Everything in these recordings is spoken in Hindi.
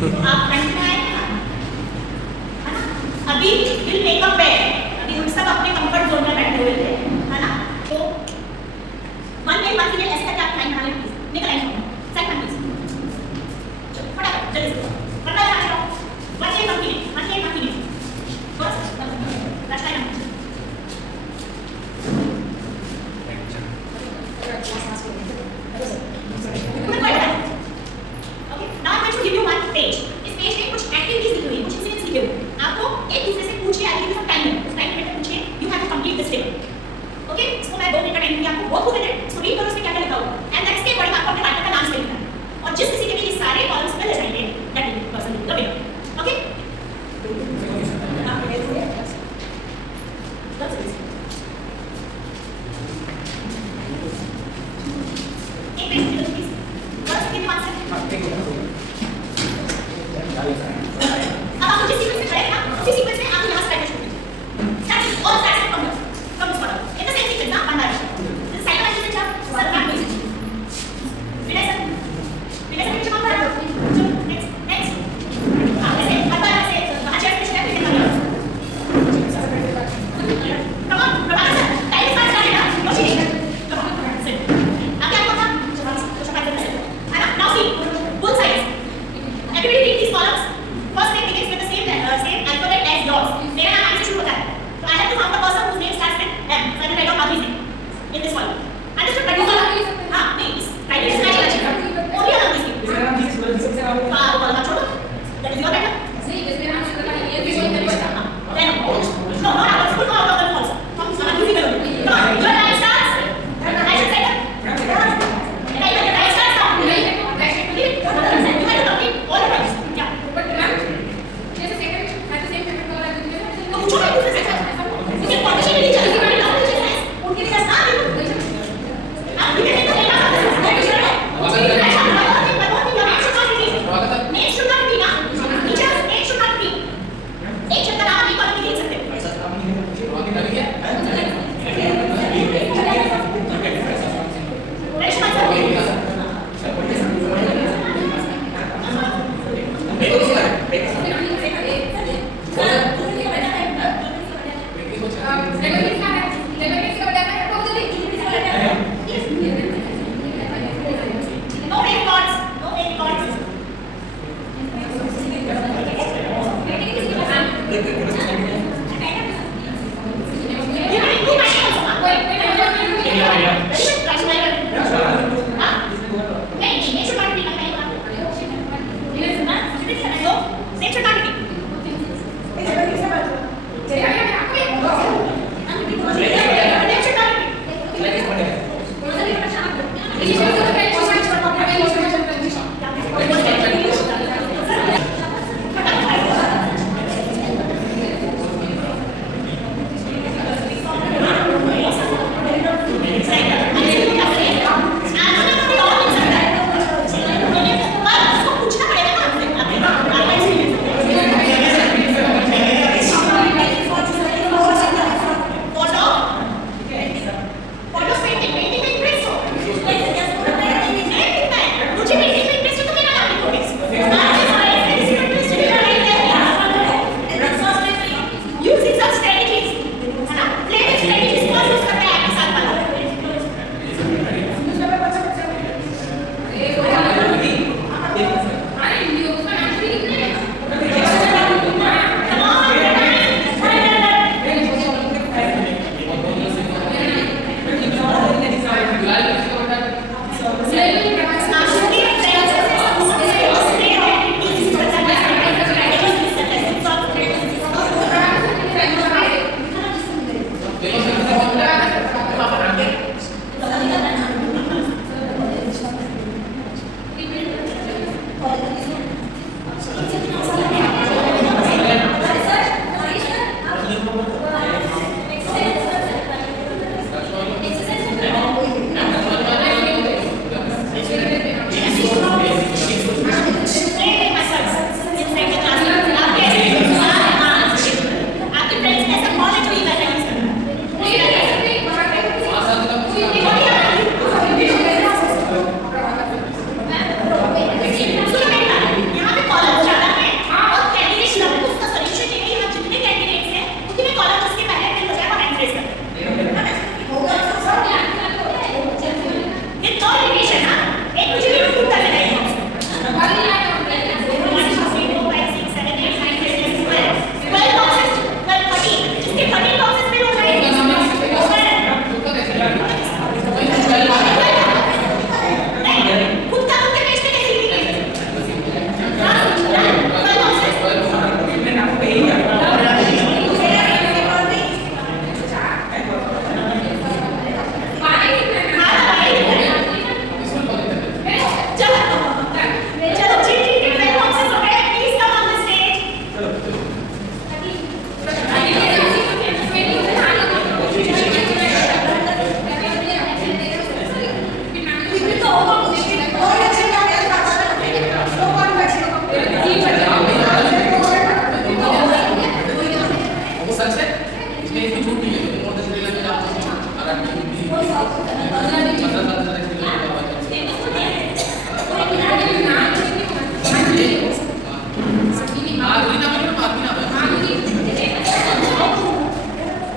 तो आप ठंड में आए ना, है ना? अभी विल मेक अ बेड, अभी हम सब अपने कंफर्ट जोन में बैठे हुए थे, है ना? तो वन मिनट ऐसे करके आप लाइन बना लें प्लीज, निकल आइए सेट वन प्लीज, चलो फटाफट जल्दी से पता है ना, वन मिनट बस last time okay now I want to give you one page, इस पेज में कुछ एक्टिविटीज लिखी हुई है, कुछ इंसिडेंट्स लिखे हुए हैं, आपको एक दूसरे से पूछिए, I give you some time, उस टाइम में पूछिए, you have to complete this step. Okay इसको मैं 2 मिनट का टाइम दूंगी आपको, बहुत खूब है, इसको रीड करो, उसमें क्या क्या लिखा हुआ है, एंड नेक्स्ट के अकॉर्डिंग आपको अपने पार्टनर का नाम से लिखना है, और जिस किसी के भी ये सारे कॉलम्स में ले जाएंगे that will be person the winner. Okay एक पेज दे दो प्लीज, बस गिव मी वन सेकंड। अब आप जिस सीक्वेंस में खड़े हैं ना, उसी सीक्वेंस में आप यहाँ से टाइप करेंगे, स्टार्ट और start from come to bottom in the same sequence ना, one direction, this side by side jump sir front basis Vinay sir पीछे कौन खड़ा है, चलो नेक्स्ट हां ऐसे हर बार ऐसे अच्छा स्टेप लेके चलिए, come on Prabhakar sir time start करेगा, कोशिश कम ऑन सिट, अब क्या होगा तो शफात करना है ना, now C both sides everybody read these columns, first name begins with the same alphabet as yours, मेरा नाम आई से शुरू होता है, तो I have to find the person whose name starts with M, so I will write down Madhu's name in this column, understood? But you हाँ नहीं इस टाइटल से नहीं चाहिए, only along this name, मेरा नाम जिस हाँ वो वाला छोड़ो, that is your title, नहीं जिसमें नाम से लगा है ये भी कोई नहीं हाँ then no not out of school, not out of the also, हम समझ नहीं करोगे, come on your time starts, I should say that, your time starts now, you have to complete all the times, yeah, but जैसे सेकंड है तो सेम सेकंड का वाला तो पूछो ना दूसरे से मुझे परमिशन नहीं चाहिए मैंने नाम लिखा है उनके लिए ना लिखो आप लिखे नहीं तो क्या करते हैं मैं नेक्स्ट शुड नॉट बी ना teacher next should not B एक शब्द नाम नहीं कॉलम में लिख सकते हैं ऐसा काम नहीं है आगे कर लिया नेक्स्ट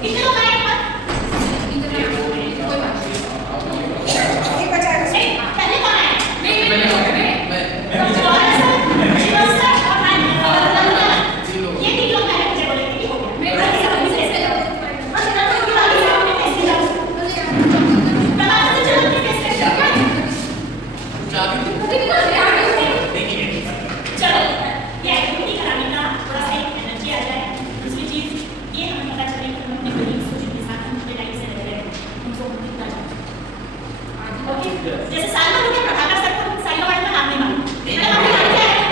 कितने लोग आए पर? पहले कौन आया? ये 3 लोग पहले मुझे बोले कि हो गया। चलो ये एक्टिविटी कराने का थोड़ा सा एनर्जी आ जाए। दूसरी चीज ये हमें पता चले कि हम अपने कलीग्स को जिनके साथ हम अपने लाइफ से रह रहे हैं उनको हम कितना जानते हैं। ओके जैसे साल में मुझे प्रभाकर सर को साइलो वाले का नाम नहीं मालूम मैंने आपको नाम क्या है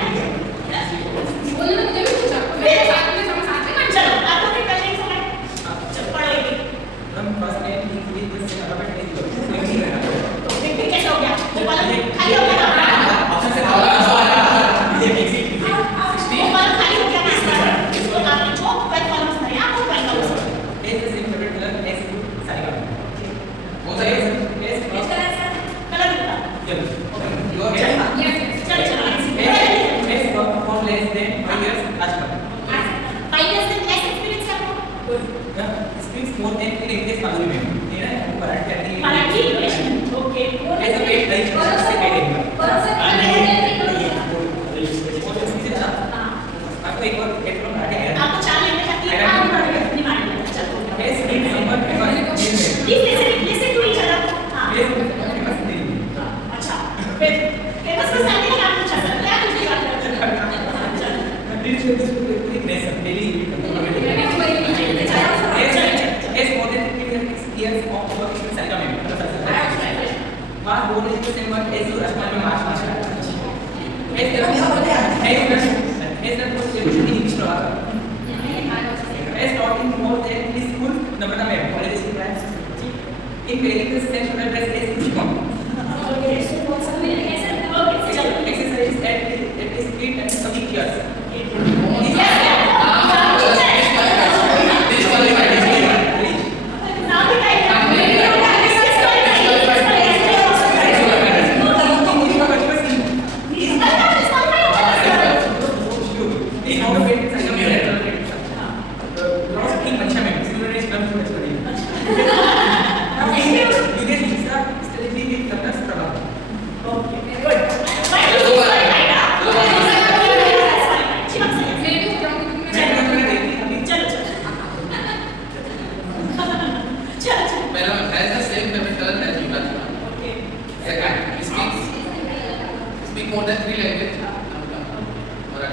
बोलने मुझे भी पूछा मेरे साथ में चलो आपको फिर पहले ही समझ चलो पढ़ो एक हम फर्स्ट टाइम इंग्लिश में से अल्फाबेट नहीं तो फिर कैसे हो गया वो वाला खाली हो गया ना ऑप्शन से आवाज ये बेसिक वो वाला खाली हो गया ना इसको आपने जो 12 कॉलम्स भरे आपको 12 columns S is favourite colour S Saiga वो तो एस कलर दिखा यस यू आर चलो चलो S for less than 5 years आज पर 5 years से लेस एक्सपीरियंस है आपको speaks more than in English मालूम है ये ना मराठी करती है Marathi okay as a paid registration से पेड है आपको एक और एक और मराठी है आपको 4 लेने का 3 काम नहीं मालूम चलो S in number please listen to each other हां अच्छा फिर फेमस को साथ में आप पूछा सर क्या पूछी बात करते हैं this daily as more than 15 years of work in साइगा में मास बोलने के सेम वर्ड एस रचना में मास एस कुछ English Prabhakar as taught in more than school Namrata ma'am college की class in creating the central address is Shikon okay so बहुत सब में कैसे ओके चलो exercise at is great and some years more than 3 languages.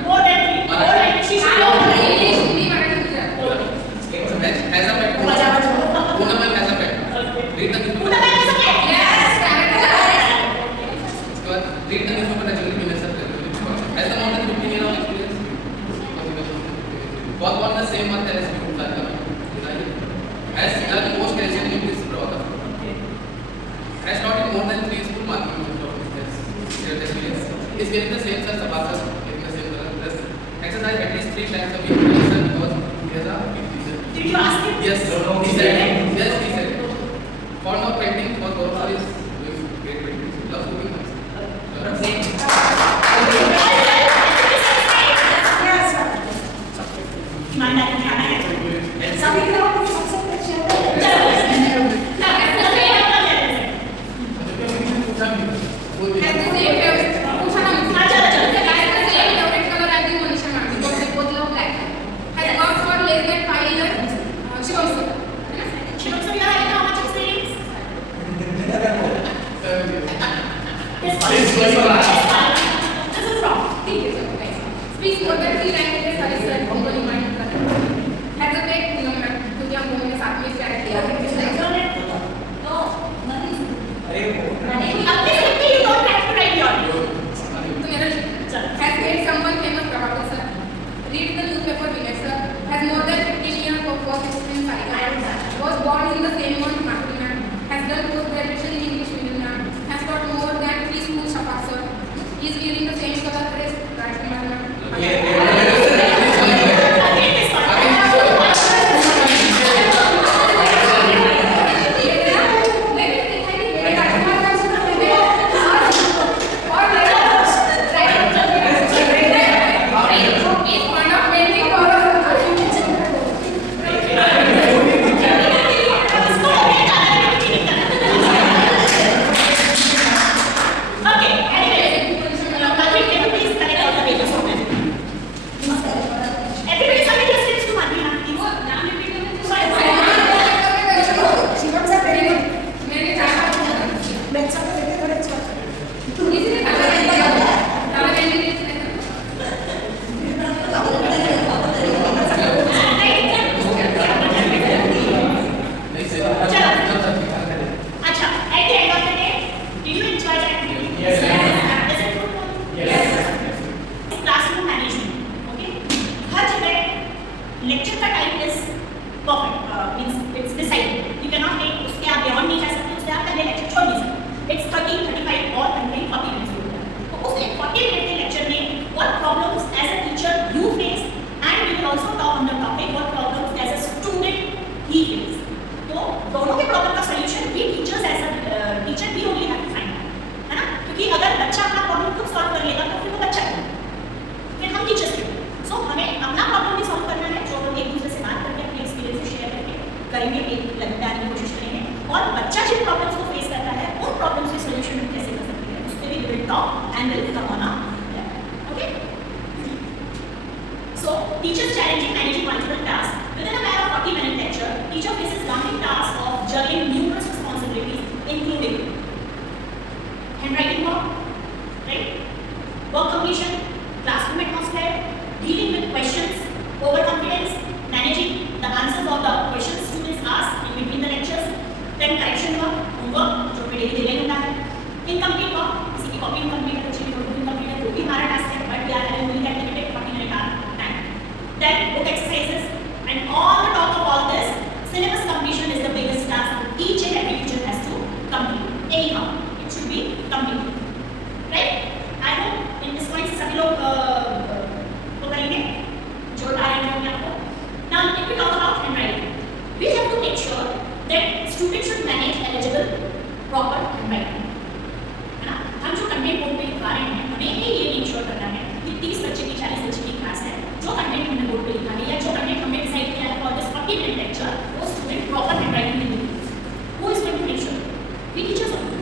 More than 3. More than she should know English, Hindi, Marathi, Gujarati. Has a pet. Poonam ma'am has a pet. Read the newspaper. Poonam ma'am has a pet. Yes, correct. उसके बाद read the newspaper naturally means has a more than 15 years of experience. Was born the same month as you has a post graduate in this program. Has taught in more than 3 school marketing. Is getting the same as Sabasa, getting the same plus exercise at least 3 times a week. Because he has a Did you ask him? yes, he said yes, he said form of painting for Gorosa is doing great painting. Love cooking. ईमानदारी खाना है सभी लोगों को सबसे अच्छा Speaks more than 3 languages, हर एक कंपनी माइंड कर रहा है। Has a pet, क्योंकि हम लोगों ने साथ में क्या किया? No, nothing. अरे अपने सिर्फ you don't have to write your name. तो मेरा has made someone famous Prabhakar sir. Read the newspaper Vinay sir. Has more than 15 years of work experience Sarika. Was born in the same month Mathurina. Has done post graduation in English Miruna. Has taught more than 3 schools Shafak sir. He is wearing the same color dress. and will come on our lap. Okay? So, teachers challenging managing multiple tasks. Within a matter of 40-minute lecture, teacher faces daunting tasks of juggling numerous responsibilities, including handwriting work, right? Work completion, classroom atmosphere, dealing with questions, overconfidence, managing the answers of the questions students ask in between the lectures, then correction work, homework, जो डेली देने होता है, incomplete work, किसी की कॉपी incomplete है, किसी की नोटबुक incomplete है, वो भी हमारा टास्क है, but we are having only that limited 40-minute time. Then book exercises, and on the top of all this, syllabus completion is the biggest task each and every teacher has to complete. Anyhow, it should be completed, right? I hope in this point सभी लोग तो करेंगे जो उठाए हैं आपको. Now, if we talk about handwriting, we have to make sure that students should manage eligible, proper handwriting. है ना? हम जो कंटेंट बोर्ड पे लिखा रहे हैं, हमें ये मेक श्योर करना है कि 30 बच्चे की 40 बच्चे की क्लास है, जो कंटेंट हमने बोर्ड पे लिखा है या जो कंटेंट हमने डिसाइड किया है फॉर दिस 40-minute लेक्चर, वो स्टूडेंट प्रॉपर हैंडराइटिंग में लिखे. Who is going to make sure? We teachers only.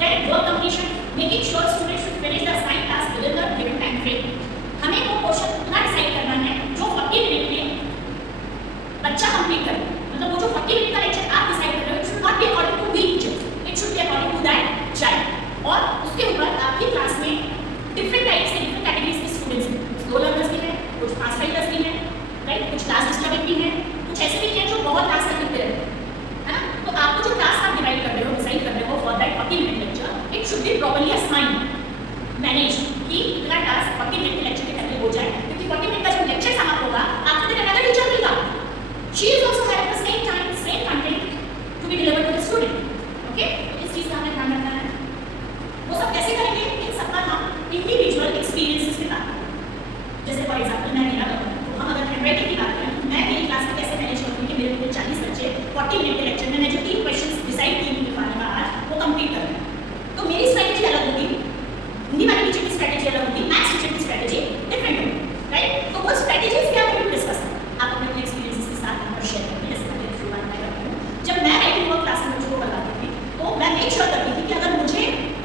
That work completion, making sure students should finish the assigned task within the given time frame. हमें वो पोर्शन उतना डिसाइड करना है जो 40 मिनट में बच्चा कंप्लीट करे. मतलब वो जो 40 मिनट का लेक्चर आप डिसाइड कर रहे हो, it should not be according to we teacher, it should be according to that child. और उसके ऊपर आपकी क्लास में डिफरेंट टाइप से डिफरेंट कैटेगरीज के स्टूडेंट्स हैं. स्लो लर्नर्स भी हैं, कुछ फास्ट राइटर्स भी हैं, राइट, कुछ क्लास डिस्टर्बिंग भी हैं, कुछ ऐसे भी हैं जो बहुत क्लास तक लिखते रहते हैं, है ना? तो आपको जो क्लास आप डिवाइड कर रहे हो, डिसाइड कर रहे हो for that 40-minute lecture, it should B properly assigned, manage कि इतना टास्क 40 मिनट के लेक्चर के पहले हो जाए, क्योंकि 40 मिनट का जब लेक्चर समाप्त होगा, आपको then another teacher will come. She is also having the same time, same content to be delivered to the student. Okay, इस चीज का हमें ध्यान रखना है. वो सब कैसे करेंगे? इन सबका हम इंडिविजुअल एक्सपीरियंसेस के साथ. जैसे फॉर एग्जांपल मैं मेरा बताऊं, तो हम अगर हैंडराइटिंग की बात करें, तो मैं मेरी क्लास में कैसे मैनेज करूंगी कि मेरे पूरे 40 बच्चे 40 मिनट के लेक्चर में मैं जो 3 क्वेश्चंस डिसाइड किए हैं लिखवाने का आज, वो कंप्लीट कर रहे हैं. तो मेरी स्ट्रेटजी अलग होगी, हिंदी वाले टीचर की स्ट्रेटजी अलग होगी, मैथ्स टीचर की स्ट्रेटजी डिफरेंट होगी, राइट? तो वो स्ट्रेटजीज क्या होंगी डिस्कस करें. आप अपने अपने एक्सपीरियंसेस के साथ यहाँ पर शेयर करें. जैसे मैं शुरुआत में करती हूँ, जब मैं राइटिंग वर्क क्लास में बच्चों को बताती थी, तो मैं मेक श्योर करती थी कि अगर मुझे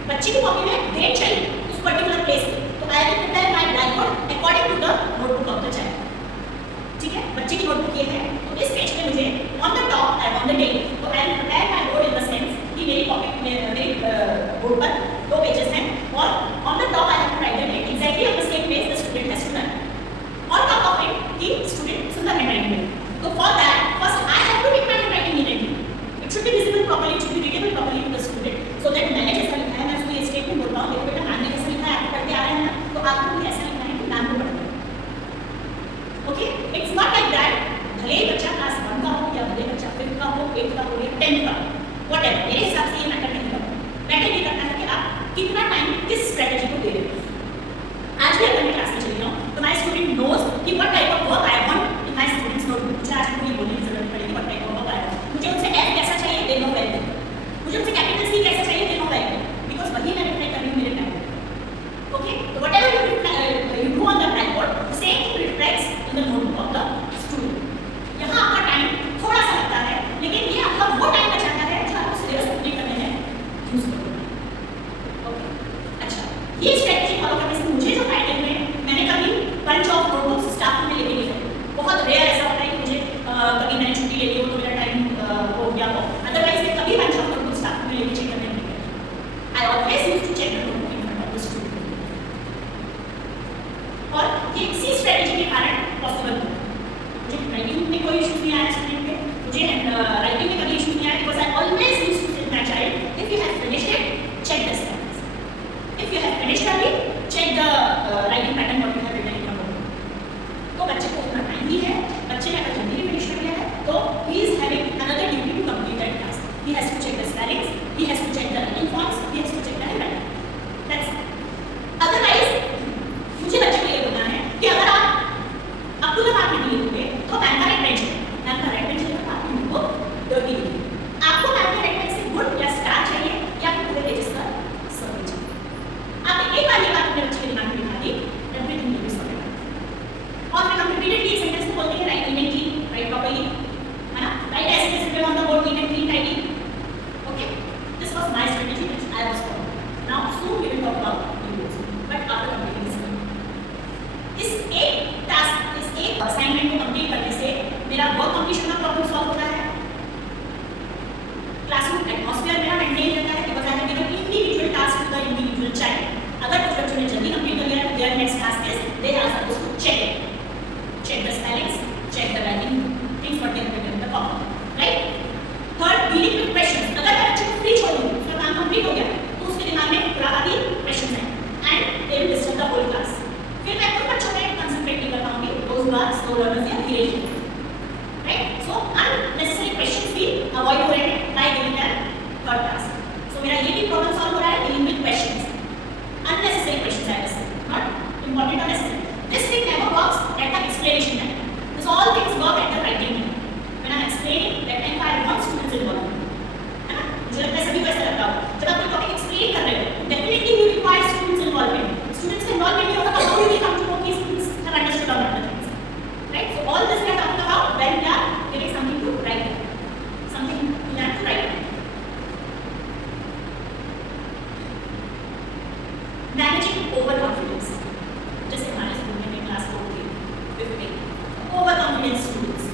बच्चे की कॉपी में डेट चाहिए उस पर्टिकुलर प्लेस पे, तो I will prepare my black board according to the notebook of the child. ठीक है, बच्चे की नोटबुक ये है, तो इस पेज पे मुझे on the top and on the date, तो I will prepare my board in the sense कि मेरी कॉपी में मेरे बोर्ड पर 2 पेजेस हैं, और on the top I have to write the date exactly on the same page the student has to learn. On top of it कि स्टूडेंट सुंदर हैंडराइटिंग में. तो for that first I have to make my handwriting neatly. It should be visible properly, it should be readable properly to the student, so that मैंने जैसा लिखा है मैं उसको ये स्टेटमेंट बोल रहा हूँ, देखो बेटा मैम ने कैसा लिखा है, आपको पढ़ते आ रहे हैं ना, तो आपको भी ऐसा लिखना है कि मैम को पढ़ते हैं. Okay, it's not like that भले ही बच्चा क्लास 1 का हो या भले बच्चा 5th का हो, 8th का हो या 10th का हो, व्हाटएवर, मेरे हिसाब से ये मैटर नहीं करता. मैटर ये करता है कि आप कितना टाइम किस स्ट्रेटजी को दे रहे हो. आज भी अगर मैं क्लास में चली जाऊँ, तो माय स्टूडेंट नोज कि what type of work I want in my students notebook. मुझे आज कोई बोलने की जरूरत पड़ेगी what type of work I want. मुझे उनसे एफ कैसा चाहिए, दे नो वेरी. मुझे उनसे कैपिटल सी कैसा चाहिए, दे नो वेरी, बिकॉज वही मैं रिप्लाई कर रही हूँ मेरे टाइम. ओके, तो whatever you do on the black board, same reflects in the notebook of the student. यहाँ आपका टाइम थोड़ा सा लगता है, लेकिन ये आपका वो टाइम बचाता है जो आपको सिलेबस कंप्लीट करने में यूज करोगे. ओके, अच्छा, ये स्ट्रेटजी फॉलो करने से मुझे जो फायदे हुए, मैंने कभी बंच ऑफ नोटबुक्स स्टाफ में लेके नहीं गई. बहुत रेयर ऐसा होता है कि मुझे कभी मैंने छुट्टी ले ली हो तो मेरा टाइम हो गया हो, अदरवाइज मैं कभी बंच ऑफ नोटबुक्स स्टाफ में लेके चेक करने नहीं गई. I always use to check the notebook in front of the student. और ये इसी स्ट्रेटजी के कारण पॉसिबल हुआ. मुझे राइटिंग में कोई इशू नहीं आया स्टूडेंट पे, मुझे राइटिंग में कभी इशू नहीं आया, because I always use to tell my child if you have finished it check the steps. If you have finished it check the writing pattern what you have written in your notebook. तो बच्चे को उतना टाइम ही है, बच्चे ने अगर जल्दी फिनिश कर लिया है, तो he is having another duty to complete that task. He has to check the spellings, he has to check the writing forms, he has to check the handwriting. That's it. Otherwise मुझे बच्चे को ये बोलना है कि अगर आप अप टू द मार्क नहीं लिखोगे तो मैम का रेड पेन चाहिए, मैम का रेड पेन चाहिए तो आपकी बुक को डर्टी लिखिए. आपको मैम का रेड पेन से गुड या स्टार चाहिए या फिर पूरे पेजेस पर सर्वे चाहिए. आपने एक बार ये बात अपने बच्चे के दिमाग में बिठा दी, एवरीथिंग विल बी सॉर्टेड. और फिर हम रिपीटेडली ये सेंटेंस को बोलते हैं, राइट नीटली, राइट प्रॉपर्ली, है ना, write as it is written on the board, neat and clean, tidy. Okay, this was my strategy which I was following. Now soon we will talk about use. इस एक टास्क, इस एक असाइनमेंट को कंप्लीट करने से मेरा वर्क कंप्लीशन का प्रॉब्लम सॉल्व होता है, क्लासरूम एटमॉस्फेयर मेरा मेंटेन रहता है, because I have given individual task to the individual child. अगर कुछ बच्चों ने जल्दी कंप्लीट कर लिया, their next task is they are supposed to check the spellings, check the writing things what they have written in the copy, right. Third, dealing with questions. अगर मैं बच्चे को फ्री छोड़ दूं, उसका काम कंप्लीट हो गया, तो उसके दिमाग में पूरा आदि क्वेश्चंस हैं and they will disturb the whole class. फिर मैं उन बच्चों पे कंसंट्रेट नहीं कर पाऊंगी, those who are slow learners या धीरे धीरे, राइट। सो अननेसेसरी क्वेश्चंस भी अवॉइड हो रहे हैं by giving that third task. So मेरा ये भी प्रॉब्लम सॉल्व हो रहा है, dealing with questions, unnecessary questions I say, not important or necessary. This thing never works at the explanation time. This all things work at the writing time. When I'm explaining, that time I want students involved. है ना? मुझे लगता है सभी को ऐसा लगता होगा। जब आप कोई टॉपिक एक्सप्लेन कर रहे हो, definitely you require students involvement. Students का involvement नहीं होगा तो how will you come to know कि students have understood or not the things, right? So all this we are talking about when we are giving something to write, something you have to write. Managing overconfidence. जैसे हमारे स्कूल में क्लास 4 की 15 overconfidence students,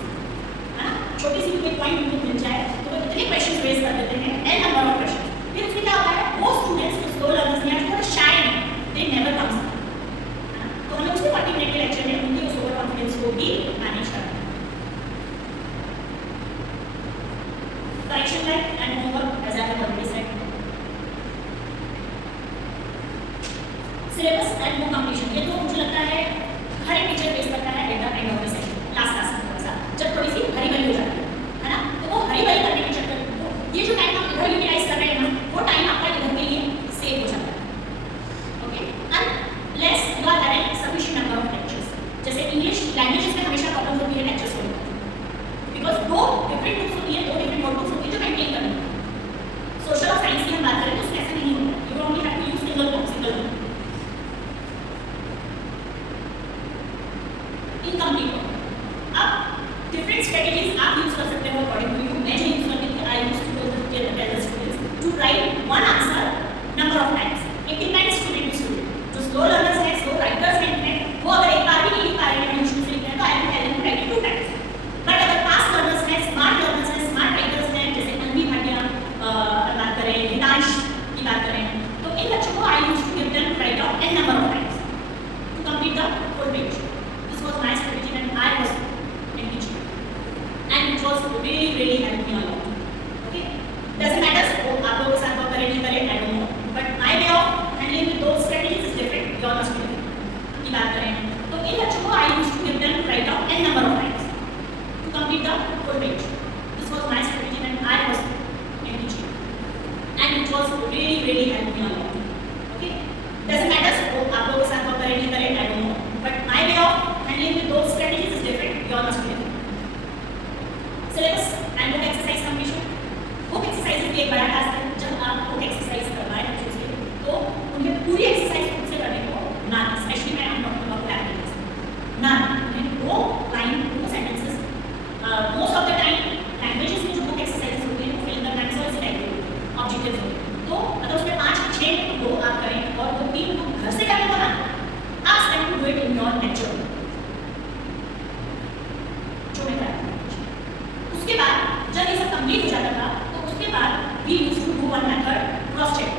है ना? छोटी सी कोई पॉइंट उनको मिल जाए तो वो इतने क्वेश्चंस रेज कर देते हैं, n नंबर ऑफ क्वेश्चंस। फिर उसमें क्या होता है, वो स्टूडेंट्स जो स्लो लर्नर्स हैं, थोड़ा शाय हैं, दे नेवर कम्स अप, है ना? तो हमें उसके 40 मिनट के लेक्चर में उनके उस ओवरकॉन्फिडेंस को भी मैनेज करना है। Correction time and homework as I have already said. Syllabus and book completion, ये तो मुझे लगता है हर एक टीचर फेस करता है at the end of the session, last class में थोड़ा सा जब थोड़ी सी हरी भरी हो जाती है ना? तो वो हरी भरी करने के चक्कर में तो ये जो टाइम आप इधर यूटिलाइज कर रहे हैं ना, वो टाइम आपका इधर के लिए सेव हो जाता है, okay. Unless you are having sufficient number of lectures, जैसे इंग्लिश लैंग्वेजेस में हमेशा प्रॉब्लम होती है लेक्चर्स को लेकर, बिकॉज दो डिफरेंट बुक्स होती है, दो डिफरेंट नोटबुक्स होती है जो मेंटेन करनी है। सोशल और साइंस की हम बात करें तो उसमें ऐसा नहीं होता, you only have to use single book, single book. Incomplete हो, अब डिफरेंट स्ट्रेटजीज आप यूज कर सकते हो अकॉर्डिंग टू यू। मैं जो यूज करती थी, I use to tell the students to write one answer number of times. It depends student to student. जो स्लो लर्नर्स हैं, स्लो राइटर्स हैं, वो अगर एक बार भी नहीं लिख पा रहे हैं, मुश्किल से लिख रहे हैं, तो I will tell them to write it 2 times. But अगर फास्ट लर्नर्स हैं, स्मार्ट लर्नर्स हैं, स्मार्ट राइटर्स हैं, जैसे अन्वी भाटिया बात करें, हितांश की बात करें, तो इन बच्चों को I use to give them to write out n number of times to complete the full page. This was my strategy when I was in teaching, and it was really helped me a lot. Okay, doesn't matter वो आप लोगों के साथ वर्क करें नहीं करें, I don't know, but my way of handling with those strategies is different. Your must be different. की बात करें तो इन बच्चों को I used to give them to write out n number of times to complete the full page. This was my strategy when I was in teaching, and it was really helped me a lot. Okay, doesn't matter वो आप लोगों के साथ वर्क करें नहीं करें, I don't know, but my way of handling with those strategies is different. Your must be different. Syllabus and book exercise completion. Book exercises भी एक बड़ा टास्क है। जब आप बुक एक्सरसाइज करवाएं बच्चों से, तो उन्हें पूरी एक्सरसाइज खुद से करने को ना, स्पेशली मैं हम टॉकिंग अबाउट लैंग्वेजेस ना, उन्हें 2 line 2 sentences most of the time languages में जो बुक एक्सरसाइजेस होती हैं वो फिल करना है, इस टाइप के ऑब्जेक्टिव्स होते हैं। तो अगर उसमें 5 6 हैं तो 2 आप करें, और वो 3 तो घर से करने को ना, ask them to do it in your lecture. जो मैं कराती हूँ। उसके बाद जब ये सब कंप्लीट हो जाता था, तो उसके बाद we used to do one method, cross check.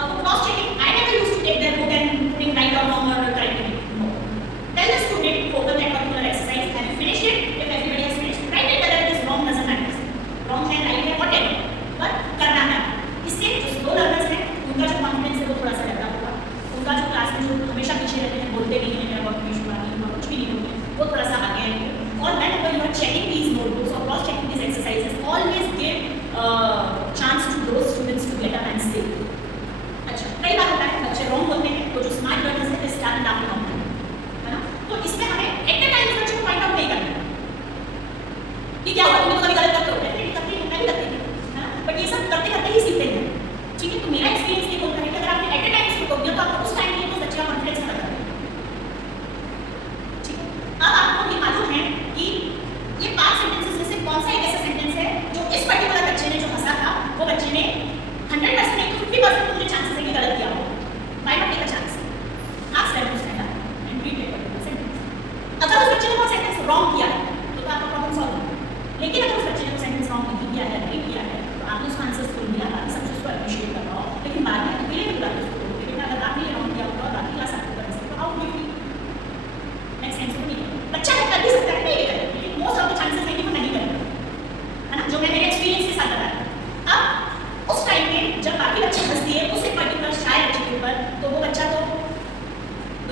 अब वो cross checking, I never used to take their book and putting right or wrong or correcting it. No. Tell the student to open that particular exercise. Have you finished it? If everybody has finished, write it whether it is wrong, doesn't matter. Wrong है, right है, whatever. But करना है। इससे जो स्लो लर्नर्स हैं, उनका जो कॉन्फिडेंस है वो थोड़ा सा डेवलप होगा। उनका जो क्लास में जो हमेशा पीछे रहते हैं, बोलते नहीं हैं, मेरा वर्क फिनिश हुआ नहीं,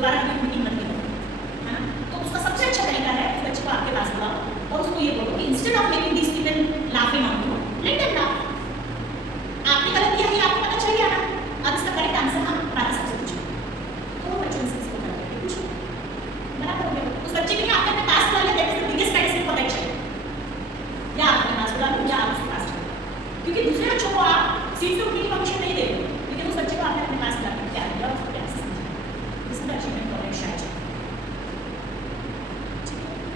दोबारा कभी मीटिंग मत करो, है ना? तो उसका सबसे अच्छा तरीका है उस बच्चे को आपके पास बुलाओ और उसको ये बोलो कि instead of making this people laughing on you, let them laugh. आपने गलत किया, ये आपको पता चल गया ना, अब इसका करेक्ट आंसर हम बाकी सबसे पूछो, तो वो बच्चों से इसको करके पूछो, बराबर हो गया। उस बच्चे के लिए आपने अपने पास बुला लिया, that is the biggest medicine for that child. या आपके पास बुला लो या आप उसके पास चलो, क्योंकि दूसरे बच्चों को आप सीट से उठने की परमिशन नहीं दे रहे, लेकिन उस बच्चे को आपने अपने पास बुला के प्यार दिया और उसको प्यार से समझाया। This is the achievement for that child.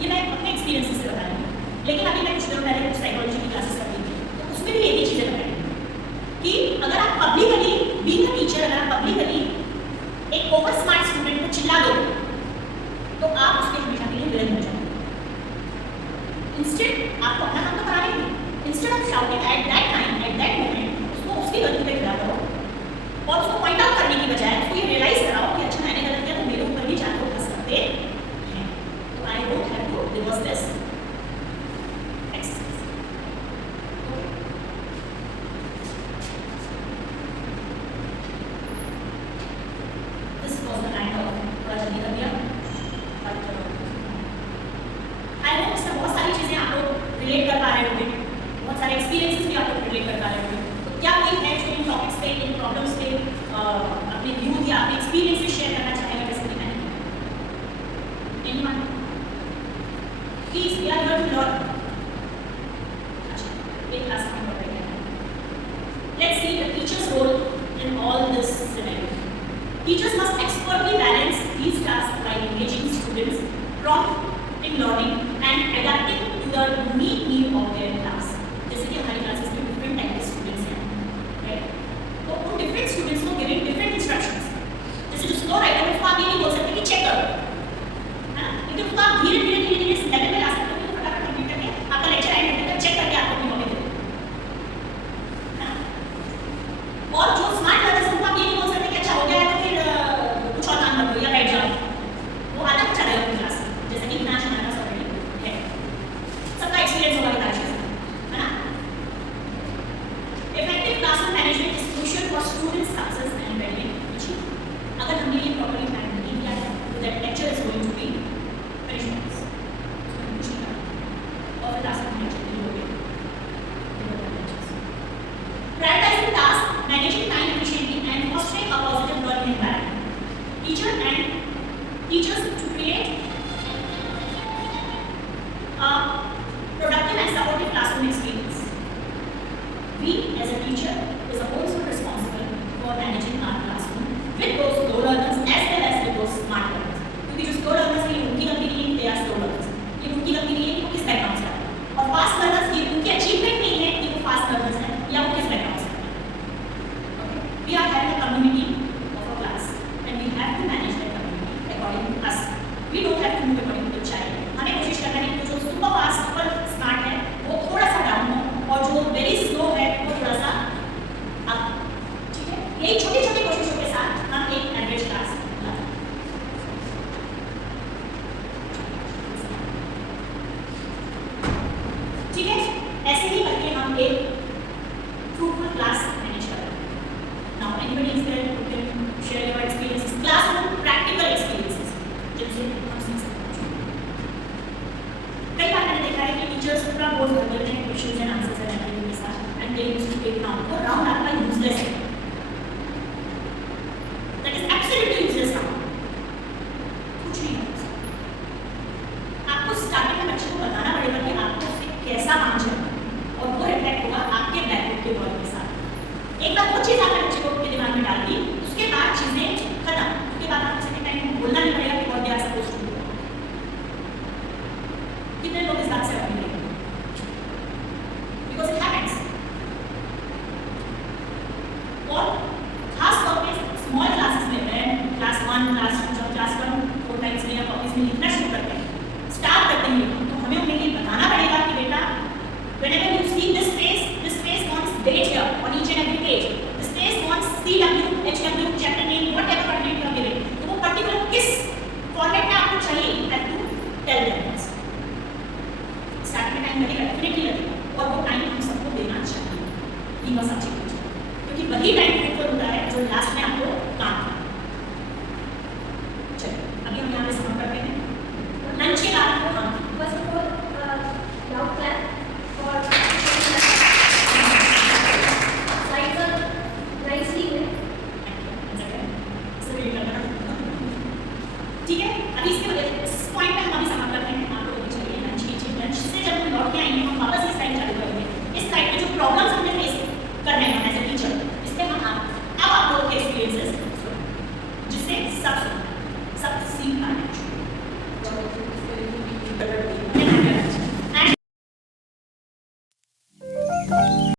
ये मैं अपने एक्सपीरियंसेस से बता रही हूँ, लेकिन अभी मैं कुछ दिनों पहले कुछ साइकोलॉजी की क्लासेस कर रही थी, तो उसमें भी यही चीज़ें बताई कि अगर आप पब्लिकली बीइंग अ टीचर, अगर आप पब्लिकली एक ओवर स्मार्ट स्टूडेंट को चिल्ला दो तो आप उसके हमेशा के लिए विलन हो जाओगे। इंस्टेड आपको अपना काम तो कराना ही नहीं, instead of shouting at that time, at that moment, उसको उसकी गलती पे खड़ा करो और उसको पॉइंट आउट करने की बजाय उसको ये रियलाइज कराओ कि अच्छा मैंने गलत किया तो मेरे ऊपर भी जाकर फंस सकते हैं, तो I don't have to reverse this exercise. This was the kind of थोड़ा जल्दी कर दिया, बट आई होप इससे बहुत सारी चीज़ें आप लोग रिलेट कर पा रहे होंगे, बहुत सारे एक्सपीरियंसेस भी आप लोग रिलेट कर पा रहे होंगे। तो क्या कोई है जो इन टॉपिक्स पे, इन प्रॉब्लम्स पे अपने व्यूज या अपने एक्सपीरियंसेस शेयर करना चाहेगा, जैसे कि मैंने? Anyone? Please, we are here to learn. अच्छा, एक क्लास में पढ़ रहे हैं। Let's see the teachers role in all this scenario. Teachers must expertly balance these tasks by engaging students, prompt in learning and adapting to the unique need of their class. जैसे कि हमारी क्लासेस में डिफरेंट टाइप के स्टूडेंट्स हैं, राइट? तो उन डिफरेंट स्टूडेंट्स को गिविंग डिफरेंट इंस्ट्रक्शंस। जैसे जो स्लो राइटर है उसको आप ये नहीं बोल सकते कि चेक करो, है ना? लेकिन उसको आप धीरे धीरे धीरे धीरे इस लेवल पे ला सकते हो कि फटाफट कंप्लीट करके आपका लेक्चर एंड होने तक चेक करके आपको अपनी कॉपी दे दो, है ना? और जो स्मार्ट लर्नर्स उनको आप ये नहीं बोल सकते कि अच्छा हो गया है तो फिर कुछ और काम मत करो या बैठ जाओ, वो आधा कुछ आ जाएगा अपनी क्लास में, जैसे कि विनाश हमारे पास ऑलरेडी है, सबका एक्सपीरियंस होगा बता चीज़, है ना? Effective classroom management is crucial for students success and wellbeing. अगर हमने ये प्रॉपर्ली प्लान नहीं किया है तो that lecture is going to be very short, कुछ नहीं करना और फिर क्लासरूम मैनेजमेंट नहीं होगी। Prioritizing tasks, managing time efficiently, and fostering a positive learning environment. Teachers to create a productive and supportive classroom experience. We, as a teacher, is also responsible for managing our classroom with those slow learners as well as with those smart learners. क्योंकि जो slow learners हैं, ये उनकी गलती नहीं है, they are slow learners. ये उनकी गलती नहीं है कि वो किस बैकग्राउंड से आए हैं। और fast learners, ये उनकी अचीवमेंट नहीं है कि वो fast learners हैं या वो किस बैकग्राउंड से आए हैं। We are having a community of a class, and we have to manage that community according to us. We don't have to move according to the child. हमें कोशिश करना है कि जो super fast, super smart है, वो थोड़ा सा down हो और जो very slow है, वो थोड़ा सा up. ठीक है? यही छोटी-छोटी कोशिशों के साथ हम एक average class लाते हैं। ठीक है? ऐसे ही करके हम एक fruitful class manage कर रहे हैं। Now, anybody is there who can share your experiences, classroom practical experiences, जिनसे हम सीख सकते हैं। कई बार मैंने देखा है कि टीचर्स पूरा बोर्ड भर देते हैं questions and answers and everything के साथ, and they used to take round. वो राउंड आपका यूजलेस है, that is absolutely useless round, कुछ नहीं है। आपको स्टार्टिंग में बच्चे को बताना पड़ेगा कि आपको उससे कैसा काम चाहिए, और वो रिफ्लेक्ट होगा आपके ब्लैकबोर्ड के वर्ड के साथ। एक बार वो चीज़ आपने बच्चे को अपने दिमाग में डाल दी, उसके बाद चीज़ें खत्म, उसके बाद आपको सेकंड टाइम बोलना नहीं पड़ेगा कि what they are supposed to do. कितने लोग इस बात से अभी नहीं, बिकॉज इट हैपेंस। और खास तौर पे स्मॉल क्लासेस में, क्लास 1, क्लास 2, जब क्लास 1 4 टाइम्स में या कॉपीज में लिखना शुरू करते हैं, स्टार्ट करते हैं, तो हमें उन्हें ये बताना पड़ेगा कि बेटा whenever you see this space wants date here on each and every page, this space wants CW, HW, chapter name, whatever content you are giving, तो वो particular किस format में आपको चाहिए, you have to tell them this. Start में टाइम लगेगा, definitely लगेगा, और वो टाइम हम सबको देना चाहिए, ये बस अच्छी बात है, क्योंकि वही टाइम फ्रूटफुल होता है जो लास्ट में आपको काम। चलिए। यहाँ पे समाप्त करते हैं। लंच के बाद हाँ First of all, loud clap for slides are nicely made. ठीक है, अभी इसके इस पॉइंट पे हम अभी समाप्त करते हैं। आप लोग चलिए लंच कीजिए। लंच से जब हम लौट के आएंगे हम वापस इस स्लाइड चालू करेंगे। इस स्लाइड पे जो प्रॉब्लम्स हमने फेस कर रहे हैं एज ए टीचर, इस पे हम अब आप लोगों के एक्सपीरियंसेस जिससे सब सीख पाए।